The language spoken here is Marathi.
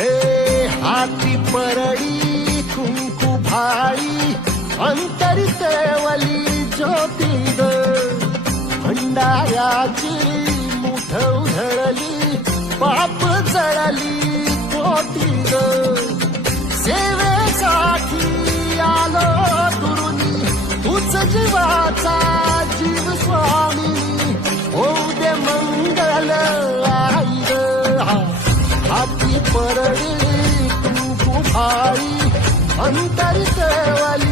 हे हाती परडी कुंकू भाळी अंतरी केवली ज्योती ग भंडाऱ्याची मुठ उधळली पाप जळली कोटी ग सेवेसाठी आलो दुरुनी तुझ जीवाचा जीव स्वामी होऊ दे मंगल आई ग हाती परडी कुंकू भाळी अंतरी केवली